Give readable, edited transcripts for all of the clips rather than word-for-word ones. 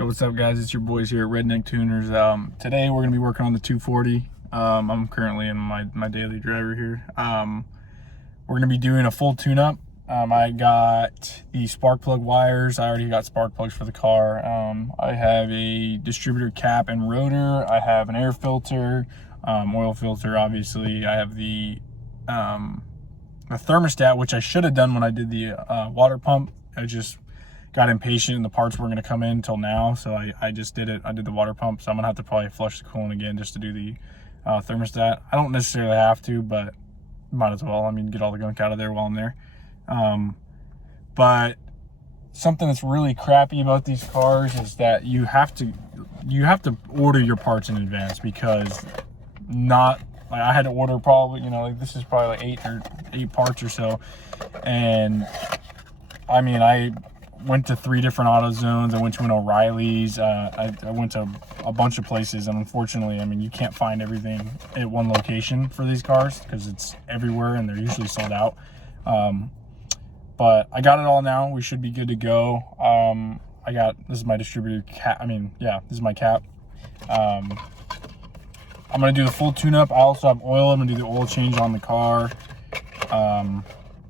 Yo, what's up guys? It's your boys here at Redneck Tuners. Today we're going to be working on the 240. I'm currently in my daily driver here. We're going to be doing a full tune-up. I got the spark plug wires. I already got spark plugs for the car. I have a distributor cap and rotor. I have an air filter, oil filter obviously. I have the thermostat, which I should have done when I did the water pump. I just got impatient and the parts weren't going to come in until now, so I just did it. I did the water pump, so I'm going to have to probably flush the coolant again just to do the thermostat. I don't necessarily have to, but might as well. I mean, get all the gunk out of there while I'm there. But something that's really crappy about these cars is that you have to order your parts in advance, because I had to order probably, like this is probably like eight parts or so. And I mean, I went to 3 different AutoZones. I went to an O'Reilly's. I went to a bunch of places, and unfortunately, I mean, you can't find everything at one location for these cars because it's everywhere and they're usually sold out. But I got it all now. We should be good to go. This is my distributor cap. This is my cap. I'm gonna do the full tune-up. I also have oil. I'm gonna do the oil change on the car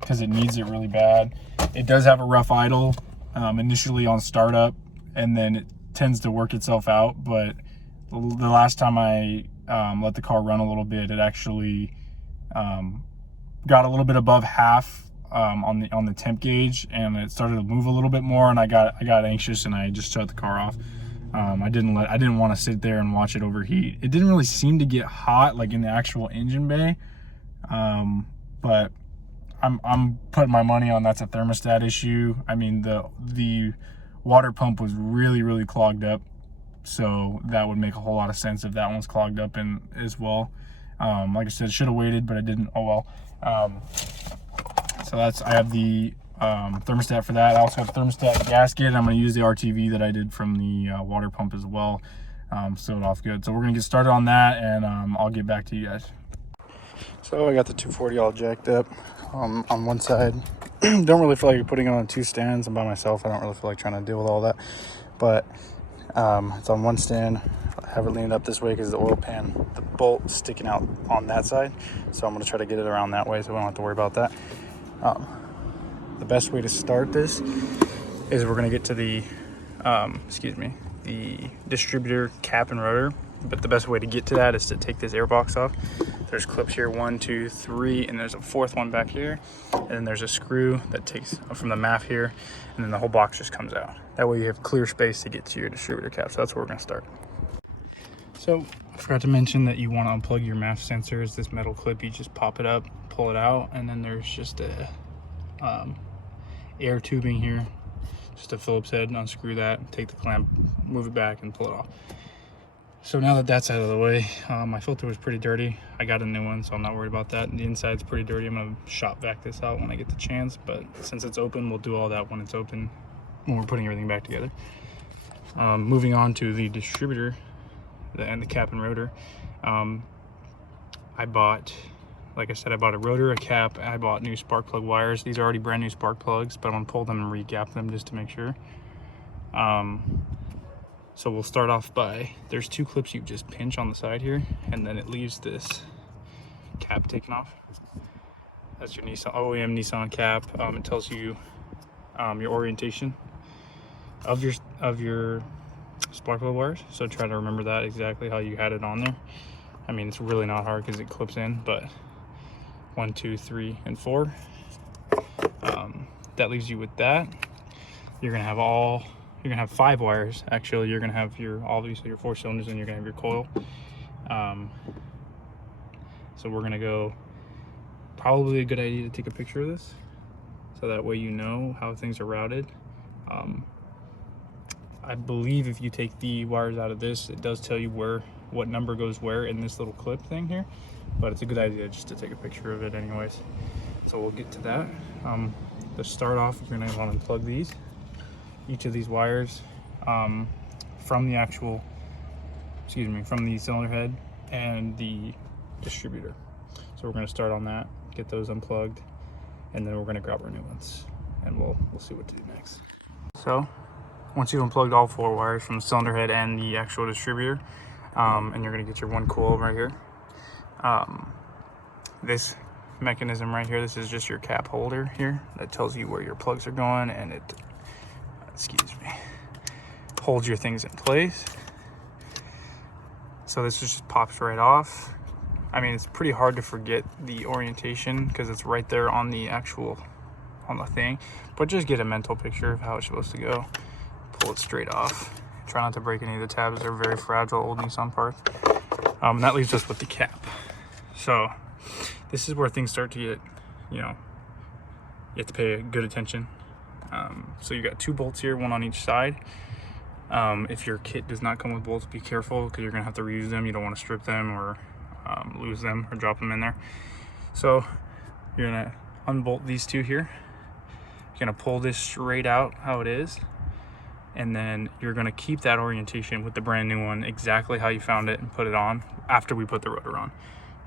because it needs it really bad. It does have a rough idle initially on startup, and then it tends to work itself out. But the last time I let the car run a little bit, it actually got a little bit above half on the temp gauge, and it started to move a little bit more, and I got anxious and I just shut the car off. I didn't want to sit there and watch it overheat. It didn't really seem to get hot like in the actual engine bay, but I'm putting my money on that's a thermostat issue. I mean, the water pump was really clogged up, so that would make a whole lot of sense if that one's clogged up as well. Like I said, should have waited, but I didn't. Oh well. So I have the thermostat for that. I also have a thermostat gasket. I'm going to use the RTV that I did from the water pump as well. Seal it off good. So we're going to get started on that, and I'll get back to you guys. So I got the 240 all jacked up on one side. Don't really feel like putting it on 2 stands. I'm by myself. I don't really feel like trying to deal with all that. But it's on one stand. I have it leaned up this way because the oil pan, the bolt sticking out on that side. So I'm going to try to get it around that way so we don't have to worry about that. The best way to start this is we're going to get to the distributor cap and rotor. But the best way to get to that is to take this air box off. There's clips here, 1, 2, 3, and there's a 4th one back here. And then there's a screw that takes from the Maf here, and then the whole box just comes out. That way you have clear space to get to your distributor cap. So that's where we're going to start. So I forgot to mention that you want to unplug your Maf sensors. This metal clip, you just pop it up, pull it out, and then there's just a air tubing here, just a Phillips head. Unscrew that, take the clamp, move it back, and pull it off. So now that that's out of the way, my filter was pretty dirty. I got a new one, so I'm not worried about that. The inside's pretty dirty. I'm gonna shop vac this out when I get the chance, but since it's open, we'll do all that when it's open, when we're putting everything back together. Moving on to the distributor and the cap and rotor. I bought, like I said, I bought a rotor, a cap. I bought new spark plug wires. These are already brand new spark plugs, but I'm gonna pull them and re-gap them just to make sure. So we'll start off by, there's 2 clips you just pinch on the side here, and then it leaves this cap taken off. That's your OEM Nissan cap. It tells you your orientation of your spark plug wires. So try to remember that exactly how you had it on there. I mean, it's really not hard because it clips in, but 1, 2, 3, and 4. That leaves you with that. You're gonna have 5 wires. Actually, you're gonna have obviously your 4 cylinders, and you're gonna have your coil. So we're gonna go, probably a good idea to take a picture of this, so that way you know how things are routed. I believe if you take the wires out of this, it does tell you what number goes where in this little clip thing here, but it's a good idea just to take a picture of it anyways. So we'll get to that. To start off, you're gonna want to unplug each of these wires from the cylinder head and the distributor. So we're going to start on that, get those unplugged, and then we're going to grab our new ones, and we'll see what to do next. So once you've unplugged all 4 wires from the cylinder head and the actual distributor, and you're going to get your 1 coil right here. This mechanism right here, this is just your cap holder here that tells you where your plugs are going, and it, excuse me, holds your things in place. So this just pops right off. I mean, it's pretty hard to forget the orientation because it's right there on the actual, on the thing, but just get a mental picture of how it's supposed to go. Pull it straight off. Try not to break any of the tabs. They're very fragile, old Nissan parts. And that leaves us with the cap. So this is where things start to get, you know, you have to pay good attention. So you got 2 bolts here, 1 on each side. If your kit does not come with bolts, be careful because you're gonna have to reuse them. You don't want to strip them or lose them or drop them in there. So you're gonna unbolt these 2 here. You're gonna pull this straight out how it is, and then you're gonna keep that orientation with the brand new one exactly how you found it and put it on after we put the rotor on.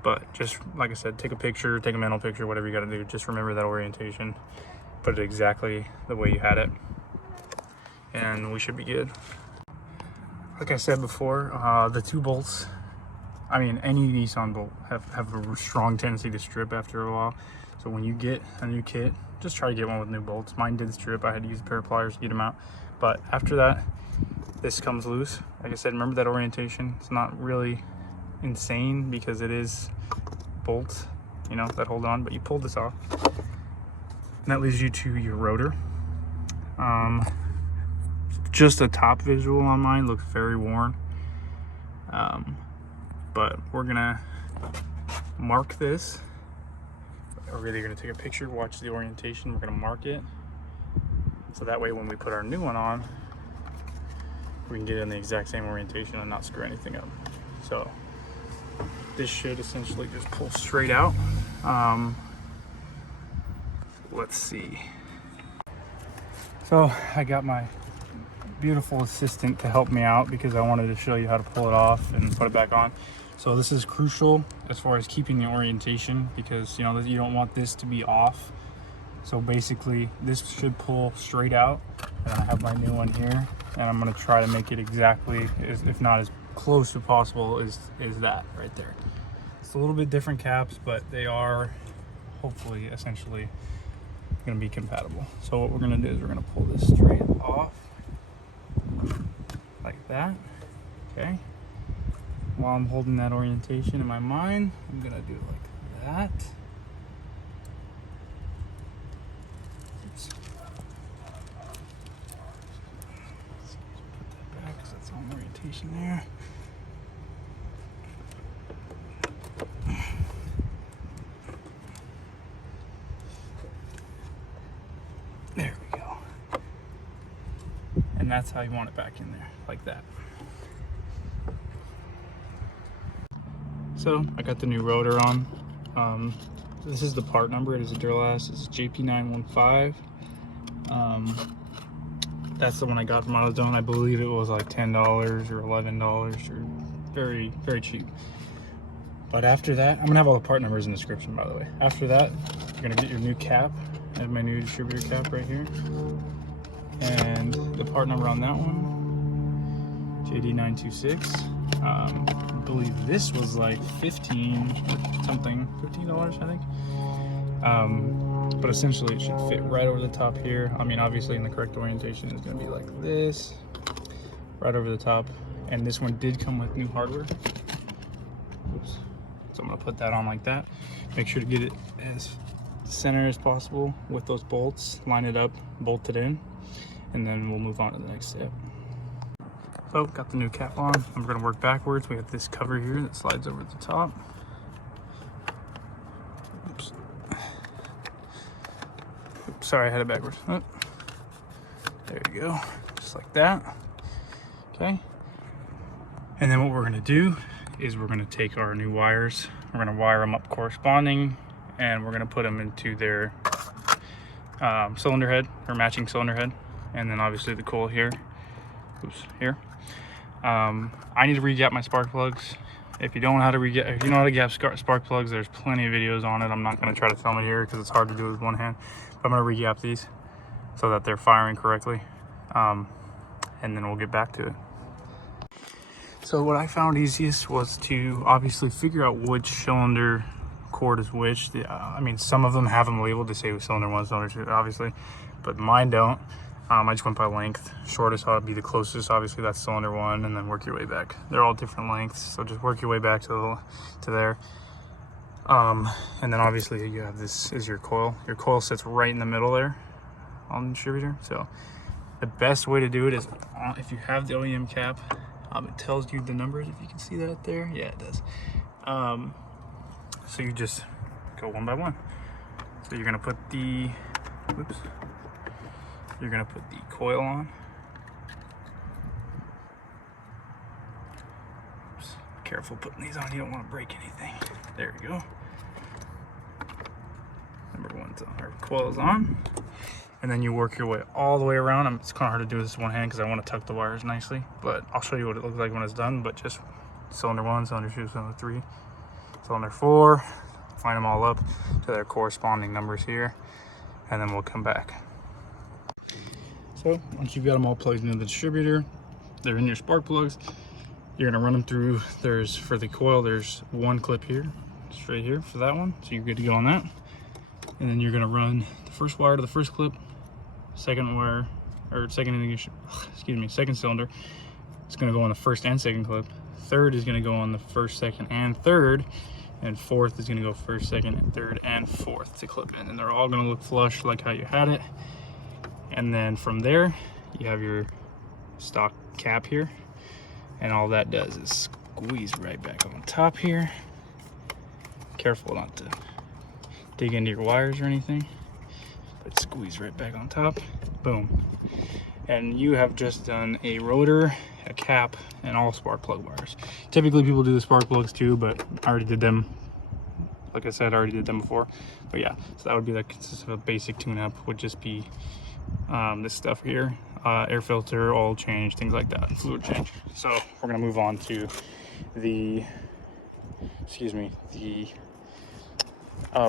But just like I said, take a picture, take a mental picture, whatever you gotta do. Just remember that orientation, put it exactly the way you had it, and we should be good. Like I said before, the 2 bolts, I mean, any Nissan bolt have a strong tendency to strip after a while. So when you get a new kit, just try to get one with new bolts. Mine did strip. I had to use a pair of pliers to get them out. But after that, this comes loose. Like I said, remember that orientation. It's not really insane because it is bolts, you know, that hold on, but you pull this off. And that leads you to your rotor. Just a top visual on mine looks very worn. But we're gonna mark this. We're really gonna take a picture, watch the orientation, we're gonna mark it. So that way when we put our new one on, we can get it in the exact same orientation and not screw anything up. So this should essentially just pull straight out. Let's see. So I got my beautiful assistant to help me out because I wanted to show you how to pull it off and put it back on. So this is crucial as far as keeping the orientation because, you know, you don't want this to be off. So basically this should pull straight out, and I have my new one here, and I'm going to try to make it exactly, if not as close as possible, is that right there. It's a little bit different caps, but they are hopefully essentially going to be compatible. So what we're going to do is we're going to pull this straight off like that. Okay, while I'm holding that orientation in my mind, I'm going to do it like that. Oops. Put that back because that's on orientation there. There we go. And that's how you want it back in there, like that. So I got the new rotor on. This is the part number. It is a Duralast. It's JP915. That's the one I got from AutoZone. I believe it was like $10 or $11 or very, very cheap. But after that, I'm gonna have all the part numbers in the description, by the way. After that, you're gonna get your new cap. I have my new distributor cap right here. And the part number on that one, JD926. I believe this was like $15 I think. But essentially it should fit right over the top here. I mean, obviously in the correct orientation is gonna be like this, right over the top. And this one did come with new hardware. Oops. So I'm gonna put that on like that. Make sure to get it as center as possible with those bolts, line it up, bolt it in, and then we'll move on to the next step. So got the new cap on. I'm gonna work backwards. We have this cover here that slides over the top. Oops. Oops, sorry, I had it backwards. Oh. There you go, just like that. Okay. And then what we're gonna do is we're gonna take our new wires, we're gonna wire them up corresponding, and we're gonna put them into their cylinder head, or matching cylinder head, and then obviously the coil here. Oops, here. I need to re-gap my spark plugs. If you don't know how to if you know how to gap spark plugs, there's plenty of videos on it. I'm not going to try to film it here because it's hard to do with one hand. But I'm going to re-gap these so that they're firing correctly. and then we'll get back to it. So what I found easiest was to obviously figure out which cylinder cord is which. I mean, some of them have them labeled to say cylinder 1, cylinder 2, obviously, but mine don't. I just went by length. Shortest ought to be the closest. Obviously, that's cylinder 1, and then work your way back. They're all different lengths, so just work your way back to there. And then obviously you have this is your coil. Your coil sits right in the middle there on the distributor. So the best way to do it is if you have the OEM cap, it tells you the numbers, if you can see that there. Yeah, it does. So you just go one by one. So you're gonna put the coil on. Oops. Careful putting these on, you don't want to break anything. There we go. Number 1's on, our coil's on. And then you work your way all the way around. It's kind of hard to do this with one hand because I want to tuck the wires nicely, but I'll show you what it looks like when it's done. But just cylinder 1, cylinder 2, cylinder 3, cylinder 4, line them all up to their corresponding numbers here, and then we'll come back. So once you've got them all plugged into the distributor, they're in your spark plugs. You're gonna run them through. For the coil, there's one clip here, straight here for that one. So you're good to go on that. And then you're gonna run the first wire to the first clip, second wire, or second cylinder. It's gonna go on the first and second clip. Third is gonna go on the first, second, and third. And fourth is gonna go first, second, and third, and fourth to clip in. And they're all gonna look flush like how you had it. And then from there, you have your stock cap here. And all that does is squeeze right back on top here. Careful not to dig into your wires or anything, but squeeze right back on top. Boom. And you have just done a rotor, a cap, and all spark plug wires. Typically people do the spark plugs too, but I already did them. Like I said, I already did them before. But yeah, so that would be like consist of a basic tune-up, would just be this stuff here, air filter, oil change, things like that, fluid change. So we're gonna move on to we're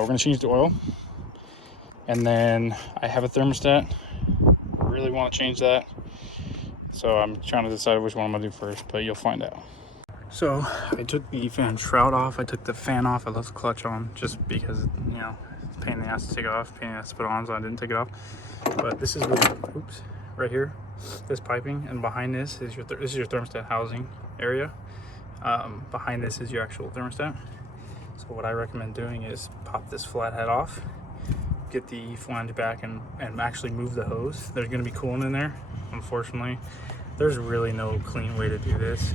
gonna change the oil, and then I have a thermostat. Really want to change that, so I'm trying to decide which one I'm gonna do first, but you'll find out. So I took the fan shroud off, I took the fan off, I left the clutch on just because, you know, it's a pain in the ass to take it off, pain in the ass to put on, so I didn't take it off. But this is right here, this piping, and behind this is your thermostat housing area. Behind this is your actual thermostat. So what I recommend doing is pop this flathead off, get the flange back, and actually move the hose. There's going to be coolant in there. Unfortunately, there's really no clean way to do this.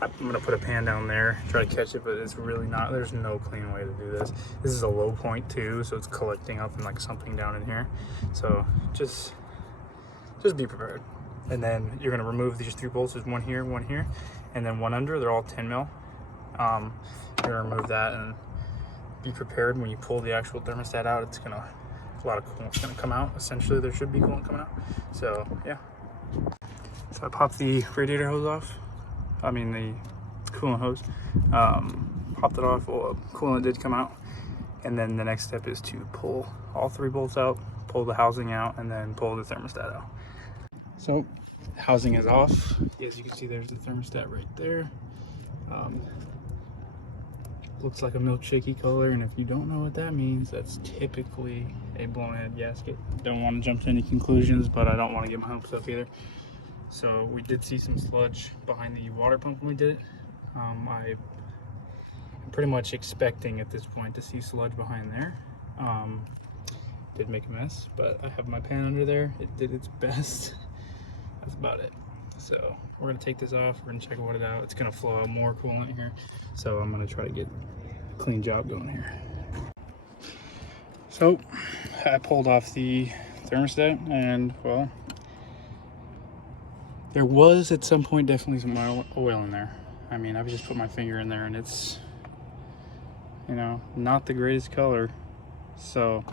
I'm going to put a pan down there, try to catch it, but it's really not. There's no clean way to do this. This is a low point too, so it's collecting up and like something down in here. So just be prepared. And then you're going to remove these 3 bolts. There's one here, and then one under. They're all 10 mil. You're going to remove that and be prepared when you pull the actual thermostat out. It's going to, a lot of coolant's going to come out. Essentially, there should be coolant coming out. So yeah. So I popped the radiator hose off. I mean the coolant hose. Popped it off. Well, coolant did come out. And then the next step is to pull all 3 bolts out, pull the housing out, and then pull the thermostat out. So housing is off. As you can see, there's the thermostat right there. Looks like a milkshakey color, and if you don't know what that means, that's typically a blown head gasket. Don't want to jump to any conclusions, but I don't want to get my hopes up either. So we did see some sludge behind the water pump when we did it. I'm pretty much expecting at this point to see sludge behind there. Did make a mess, but I have my pan under there. It did its best. That's about it. So we're gonna take this off, we're gonna check it out. It's gonna flow out more coolant here. So I'm gonna try to get a clean job going here. So I pulled off the thermostat, and well, there was at some point definitely some oil in there. I mean, I've just put my finger in there and it's, you know, not the greatest color. So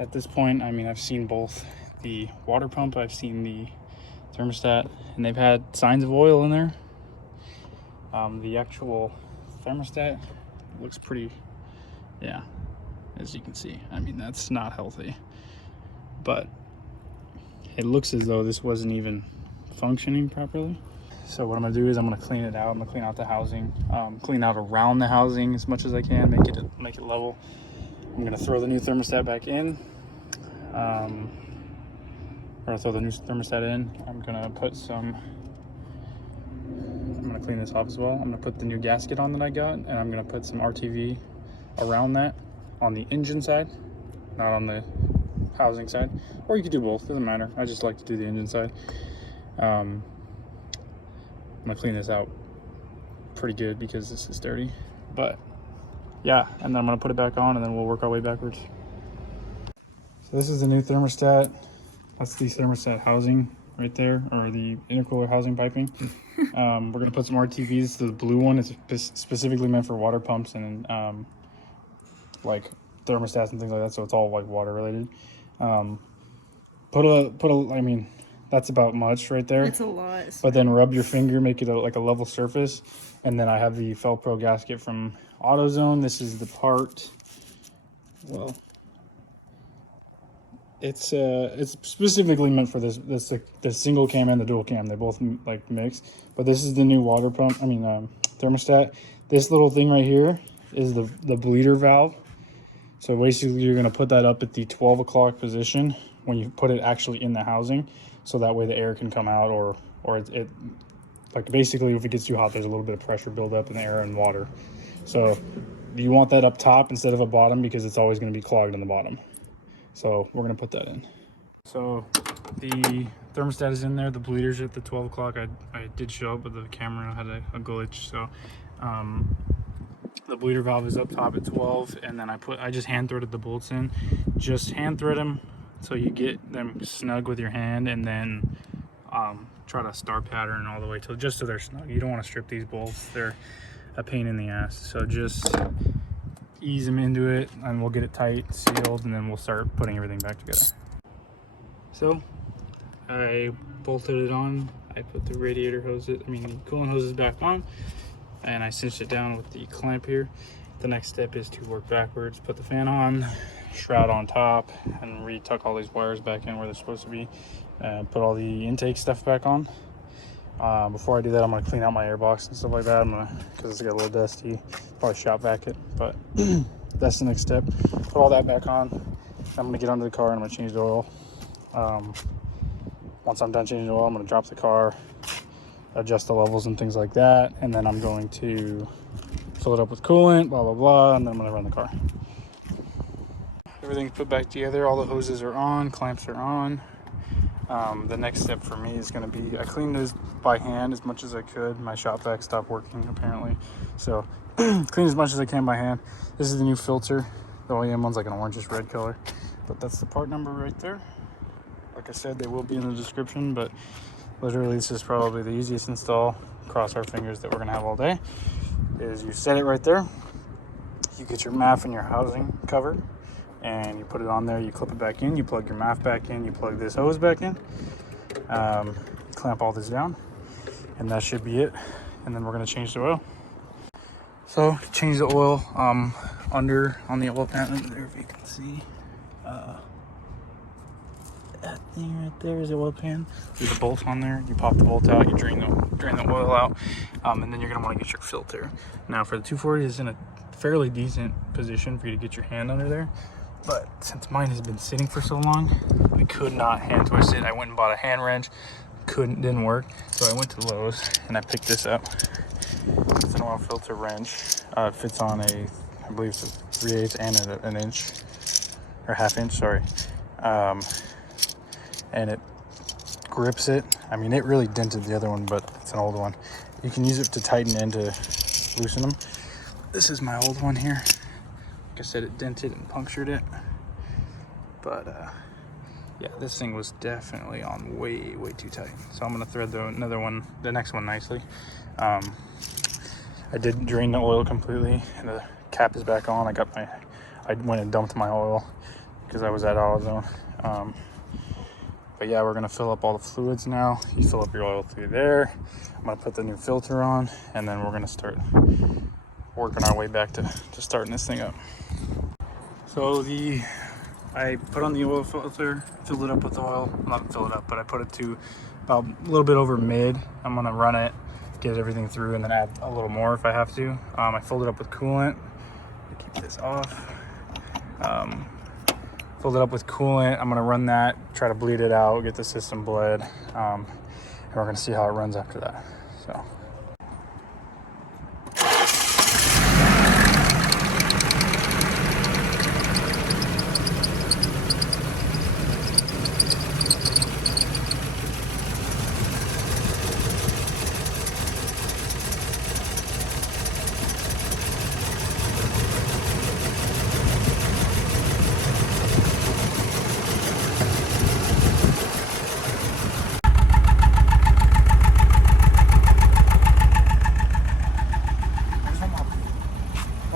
at this point, I mean, I've seen both the water pump, I've seen the thermostat, and they've had signs of oil in there. The actual thermostat looks pretty, yeah, as you can see. I mean, that's not healthy, but it looks as though this wasn't even functioning properly. So what I'm gonna do is I'm gonna clean it out. I'm gonna clean out the housing, clean out around the housing as much as I can, make it level. I'm gonna throw the new thermostat back in. I'm gonna throw the new thermostat in. I'm gonna clean this off as well. I'm gonna put the new gasket on that I got, and I'm gonna put some RTV around that on the engine side, not on the housing side. Or you could do both, doesn't matter. I just like to do the engine side. I'm gonna clean this out pretty good because this is dirty. But yeah, and then I'm gonna put it back on, and then we'll work our way backwards. So this is the new thermostat. That's the thermostat housing right there, or the intercooler housing piping. We're gonna put some RTVs. The blue one is specifically meant for water pumps and like thermostats and things like that. So it's all like water related. I mean, that's about much right there. It's a lot. But then rub your finger, make it like a level surface. And then I have the Felpro gasket from AutoZone. This is the part, well, it's specifically meant for this the single cam and the dual cam. They both like mix. But this is the new water pump, thermostat. This little thing right here is the bleeder valve. So basically you're gonna put that up at the 12 o'clock position when you put it actually in the housing. So that way the air can come out, or it like basically if it gets too hot, there's a little bit of pressure buildup in the air and water. So you want that up top instead of a bottom because it's always gonna be clogged in the bottom. So we're gonna put that in. So the thermostat is in there. The bleeders at the 12 o'clock. I did show up, but the camera had a glitch. So the bleeder valve is up top at 12, and then I just hand threaded the bolts in. Just hand thread them so you get them snug with your hand, and then try to star pattern all the way till just so they're snug. You don't want to strip these bolts. They're a pain in the ass. So just ease them into it, and we'll get it tight, sealed, and then we'll start putting everything back together. So I bolted it on. I put the radiator hoses, the coolant hoses back on, and I cinched it down with the clamp here. The next step is to work backwards, put the fan on, shroud on top, and retuck all these wires back in where they're supposed to be, and put all the intake stuff back on. Before I do that, I'm going to clean out my airbox and stuff like that. Because it's got a little dusty, probably shop vac it, but that's the next step. Put all that back on. I'm going to get under the car and I'm going to change the oil. Once I'm done changing the oil, I'm going to drop the car, adjust the levels and things like that, and then I'm going to fill it up with coolant, blah blah blah, and then I'm going to run the car. Everything's put back together. All the hoses are on, clamps are on. The next step for me is going to be, I cleaned this by hand as much as I could. My shop vac stopped working apparently, so clean as much as I can by hand. This is the new filter. The OEM one's like an orangish red color, but that's the part number right there. Like I said, they will be in the description, but literally this is probably the easiest install, cross our fingers, that we're going to have all day. Is you set it right there, you get your MAF and your housing covered, and you put it on there, you clip it back in, you plug your MAF back in, you plug this hose back in, clamp all this down, and that should be it. And then we're going to change the oil. So change the oil under on the oil pan there, if you can see. That thing right there is the oil pan. There's a bolt on there. You pop the bolt out, you drain the oil out, and then you're going to want to get your filter. Now for the 240, it's in a fairly decent position for you to get your hand under there. But since mine has been sitting for so long, I could not hand twist it. I went and bought a hand wrench. Didn't work. So I went to Lowe's and I picked this up. It's an oil filter wrench. It fits on I believe it's a 3/8 and an inch, or ½ inch, sorry. And it grips it. It really dented the other one, but it's an old one. You can use it to tighten and to loosen them. This is my old one here. Like I said, it dented and punctured it. But yeah, this thing was definitely on way too tight. So I'm gonna thread the next one nicely. I did drain the oil completely, and the cap is back on. I went and dumped my oil because I was at AutoZone. But yeah, we're gonna fill up all the fluids now. You fill up your oil through there. I'm gonna put the new filter on, and then we're gonna start working our way back to starting this thing up. So the I put on the oil filter, filled it up with oil. Not fill it up, but I put it to about a little bit over mid. I'm gonna run it, get everything through, and then add a little more if I have to. I filled it up with coolant. Keep this off. Filled it up with coolant. I'm gonna run that, try to bleed it out, get the system bled, and we're gonna see how it runs after that. So.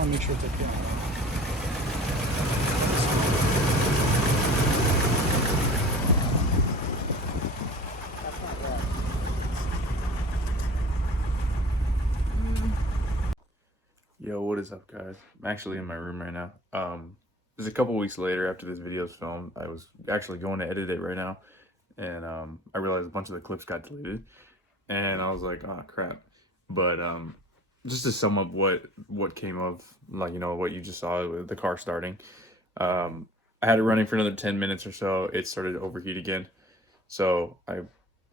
Make sure it's okay. Yo, what is up, guys? I'm actually in my room right now. This is a couple weeks later after this video is filmed. I was actually going to edit it right now, and I realized a bunch of the clips got deleted, and I was like, oh crap. But just to sum up what came of, like, you know, what you just saw with the car starting, I had it running for another 10 minutes or so. It started to overheat again, so I,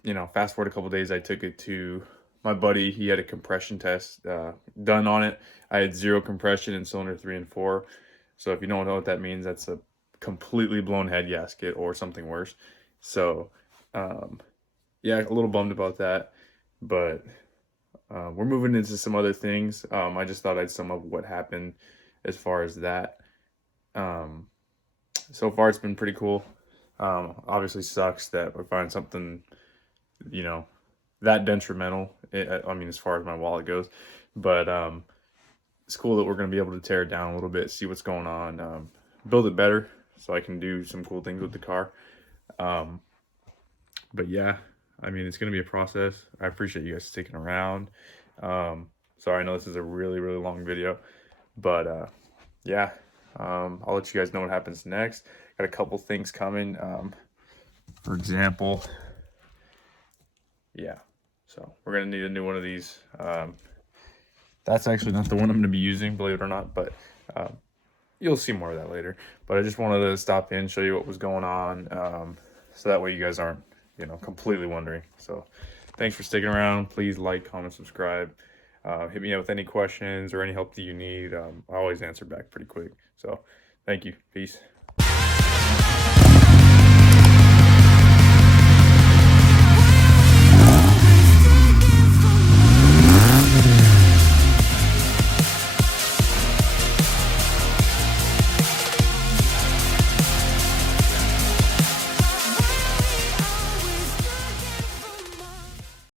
you know, fast forward a couple days, I took it to my buddy. He had a compression test done on it. I had 0 compression in cylinder 3 and 4. So if you don't know what that means, that's a completely blown head gasket or something worse. So yeah, a little bummed about that, but we're moving into some other things. I just thought I'd sum up what happened as far as that. So far it's been pretty cool. Obviously sucks that we find something, you know, that detrimental. I mean, as far as my wallet goes, but it's cool that we're going to be able to tear it down a little bit, see what's going on, build it better so I can do some cool things with the car. But yeah, I mean, it's going to be a process. I appreciate you guys sticking around. Sorry, I know this is a really long video, but yeah, I'll let you guys know what happens next. Got a couple things coming. For example, yeah, so we're gonna need a new one of these. That's actually not the one I'm gonna be using, believe it or not, but you'll see more of that later. But I just wanted to stop in, show you what was going on, so that way you guys aren't, you know, completely wondering. So thanks for sticking around. Please like, comment, subscribe. Hit me up with any questions or any help that you need. I always answer back pretty quick. So thank you. Peace.